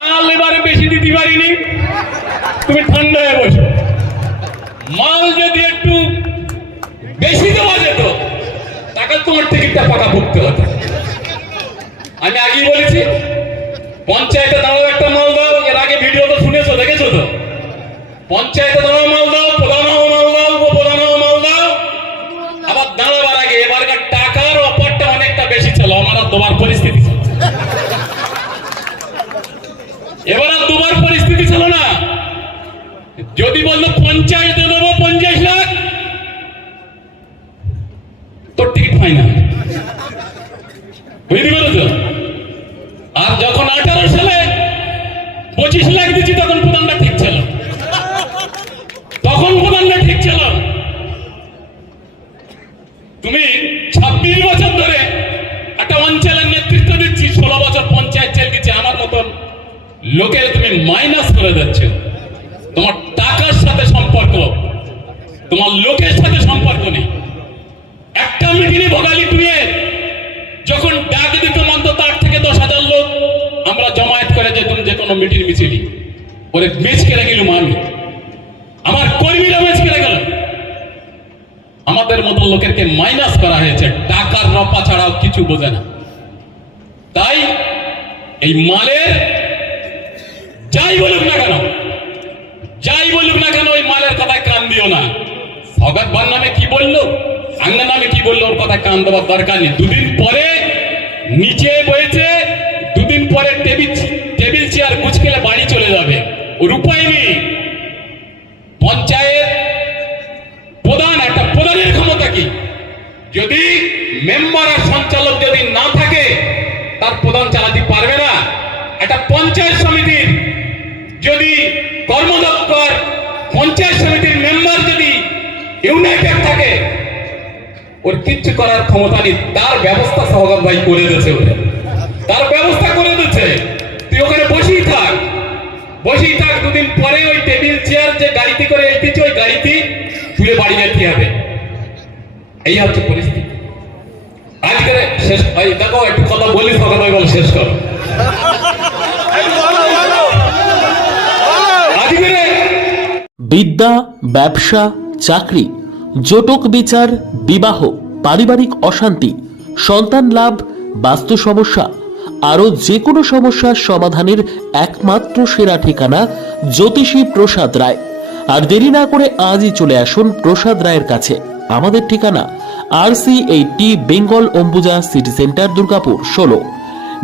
মাল এবারে বেশি দিতে পারিনি, তুমি ঠান্ডা হয়ে বসো। মাল যদি একটু বেশি দেওয়া যেত তাকে তোমার টিকিটটা পাকা পড়তে হতো। আমি আগেই বলেছি পঞ্চায়েতে দাও একটা মাল দাও, এর আগে ভিডিও তো শুনেছো, দেখেছো তো। পঞ্চায়েতে দাও মাল দাও, প্রধানও মাল দাও, উপপ্রধানও মাল দাও। আবার দাঁড়াবার আগে এবারকার টাকার অফারটা অনেকটা বেশি ছিল, আমার আর তোমার পরিস্থিতি ছিল। এবার আর তোমার পরিস্থিতি ছিল না। যদি বললো পঞ্চায়েতে দেবো 50 লাখ, তোর টিকিট ফাইনাল, বুঝতে পেরেছ। আর যখন 18 সালে 25 লাখ দিচ্ছি তখন প্রধানটা ঠিক ছিল, তখন প্রধানটা ঠিক ছিল। তুমি 26 বছর ধরে একটা অঞ্চলের নেতৃত্ব দিচ্ছি, 16 বছর পঞ্চায়েত চাল দিচ্ছে, আমার মতন লোকের তুমি মাইনাস করে দিচ্ছ। তোমার টাকার সাথে সম্পর্ক, তোমার লোকের সাথে সম্পর্ক নেই। একটা মিটিংয়ে ভোগালি টুয়ে যখন ডাক দিত মানতো তার থেকে 10,000 লোক আমরা জমায়েত করে যেতাম যে কোনো মিটিং মিছিলি, ওরে বেচ কেড়ে গেলুম আমি, আমার কর্মীরা বেচ কেড়ে গেল। আমাদের মতো লোকেরকে মাইনাস করা হয়েছে, টাকার রপা ছাড়াও কিছু বোঝে না। তাই এই মালের যাই বলুক না কেন, যাই বলুক না কেন, ওই মালের কথায় কান দিও না। সগাত ভার নামে কি বললো, আঙ্গা নামে কি বললো, ওর কথায় কান দেওয়ার দরকার নেই। দুদিন পরে নিচে বয়েছে, দুদিন পরে টেবিল চেয়ার গুছকেলে বাড়ি চলে যাবে, ওর উপায় নেই। পঞ্চায়েত প্রধান, একটা প্রধানের ক্ষমতা কি? যদি মেম্বার আর সঞ্চালক যদি না থাকে তার প্রধান চালাতে পারবে না। একটা পঞ্চায়েত সমিতির যদি কর্মদক্ষর পঞ্চায়েত সমিতির মেম্বার যদি ইউনাইটেড থাকে, ওর কিচ্ছু করার ক্ষমতা নেই। তার ব্যবস্থা সহগাত ভাই করে দিয়েছে, তার ব্যবস্থা করে দিচ্ছে। তুই ওখানে বসেই থাক, বসেই থাক। দুদিন পরে ওই টেবিল চেয়ার যে গাড়িতে করে এসেছে, ওই গাড়িতে তুলে বাড়ি যেতে হবে। এই হচ্ছে পরিস্থিতি আজকে। শেষ ভাই দেখো, একটু কথা বলি, সকাল ভাই বল শেষ করো। বিদ্যা, ব্যবসা, চাকরি, জটক বিচার, বিবাহ, পারিবারিক অশান্তি, সন্তান লাভ, বাস্তু সমস্যা, আরো যে কোনো সমস্যার সমাধানের একমাত্র সেরা ঠিকানা জ্যোতিষী প্রসাদ রায়। আর দেরি না করে আজই চলে আসুন প্রসাদ রায়ের কাছে। আমাদের ঠিকানা RC80 Bengal Ambuja city centre, Durgapur 16,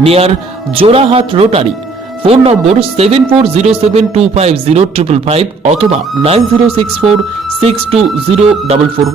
near Jorhat rotary. Phone নম্বর 7407250555 অথবা 9064620441।